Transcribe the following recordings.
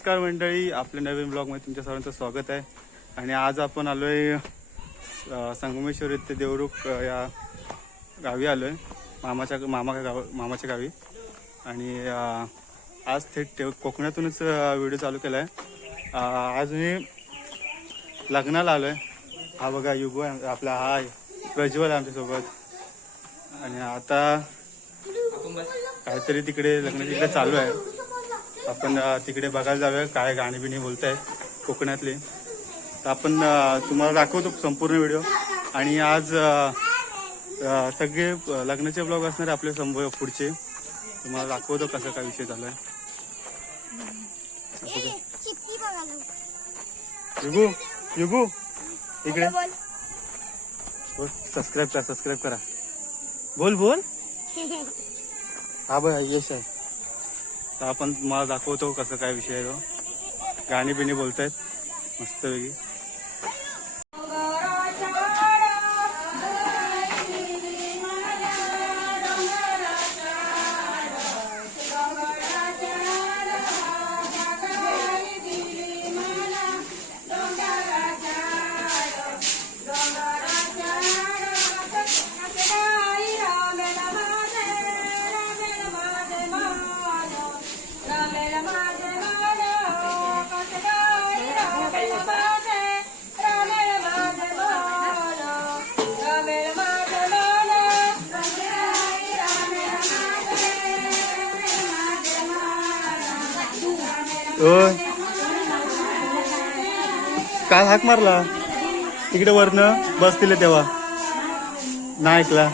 नमस्कार मंडळी, आपल्या नवीन ब्लॉगमध्ये तुमच्या सर्वांचं स्वागत आहे. आणि आज आपण आलोय संगमेश्वर येथे देवरुख या गावी आलोय, मामाच्या गावी. आणि आज थेट कोकणातूनच व्हिडिओ चालू केला आहे. आज मी लग्नाला आलोय. हा बघा युगो आपला, हा प्रज्वल आमच्यासोबत. आणि आता काहीतरी तिकडे लग्न तिकडे चालू आहे. आपण तिकडे बघायला जाऊया काय गाणी बिणी बोलताय कोकणातले. तर आपण तुम्हाला दाखवतो संपूर्ण व्हिडिओ. आणि आज सगळे लग्नाचे ब्लॉग असणार आपले पुढचे. तुम्हाला दाखवतो कसं काय विषय चालू आहे. युगू युगू इकडे सबस्क्राईब करा. बोल बोल. हा भाई यश आहे. तर आपण तुम्हाला दाखवतो कसं काय विषय आहे. तो गाणी बिणी बोलतायत मस्त वेगळी. काल हाक मारला तिकडे वरनं बसतील तेव्हा नाही ऐकला.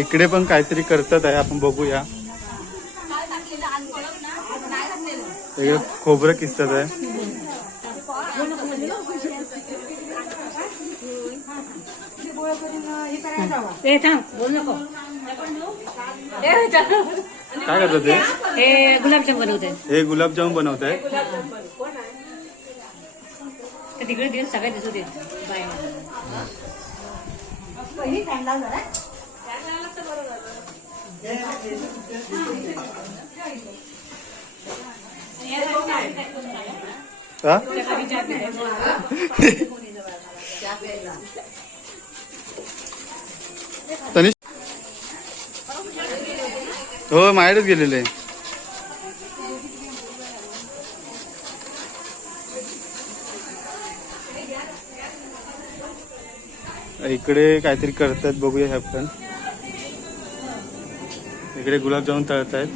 इकडे पण काहीतरी करतात आहे, आपण बघूया. खोबरं किसतात आहे. ए थांब बोल नको काय करतात ते? हे गुलाबजाम बनवते हे गुलाबजामुन बनवत आहे. तर तिकडे दिवस सगळ्या दिसत येत बाय हा? तनिष हो माहेरच गेलेले. इकडे काहीतरी करतात बघूया आपण. इकडे गुलाबजामुन तळतायत.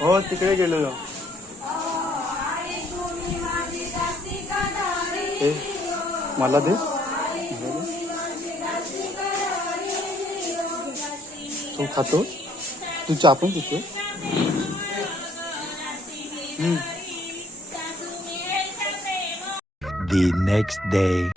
हो तिकडे गेलेलो. हे मला दे. तू खातो? तू चहा पण पितो? The next day.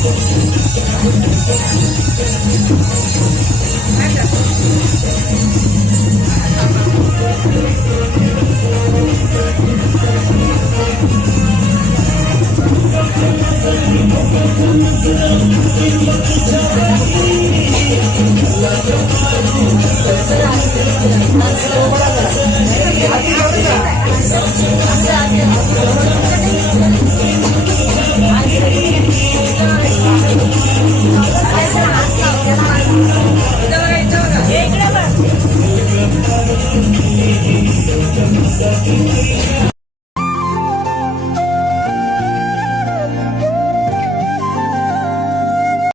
Gracias.